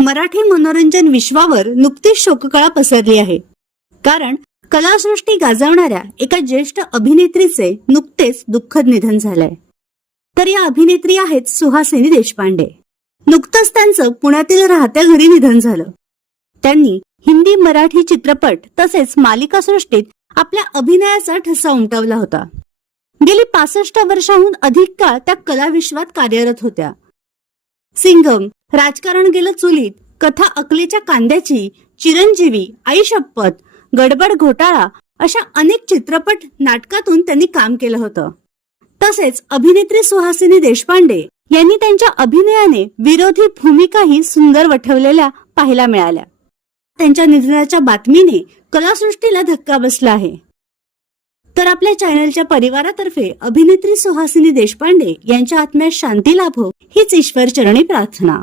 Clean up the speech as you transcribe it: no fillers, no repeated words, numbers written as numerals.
मराठी मनोरंजन विश्वावर नुकतीच शोककळा पसरली आहे. कारण कलासृष्टी गाजवणाऱ्या एका ज्येष्ठ अभिनेत्रीचे नुकतेच दुःखद निधन झालंय. तर या अभिनेत्री आहेत सुहासिनी देशपांडे. नुकतंच त्यांचं पुण्यातील राहत्या घरी निधन झालं. त्यांनी हिंदी, मराठी चित्रपट तसेच मालिका सृष्टीत आपल्या अभिनयाचा ठसा उमटवला होता. गेली 65 वर्षाहून अधिक काळ त्या कलाविश्वात कार्यरत होत्या. सिंघम, राजकारण गेलं चुलीत, कथा अकलेच्या कांद्याची, चिरंजीवी, आई शपथ, गडबड घोटाळा अशा अनेक चित्रपट नाटकातून त्यांनी काम केलं होतं. तसेच अभिनेत्री सुहासिनी देशपांडे यांनी त्यांच्या अभिनयाने विरोधी भूमिकाही सुंदर वठवलेल्या पाहायला मिळाल्या. त्यांच्या निधनाच्या बातमीने कलासृष्टीला धक्का बसला आहे. तर आपल्या चॅनलच्या परिवारातर्फे अभिनेत्री सुहासिनी देशपांडे यांच्या आत्म्यास शांती लाभो हीच ईश्वरचरणी प्रार्थना.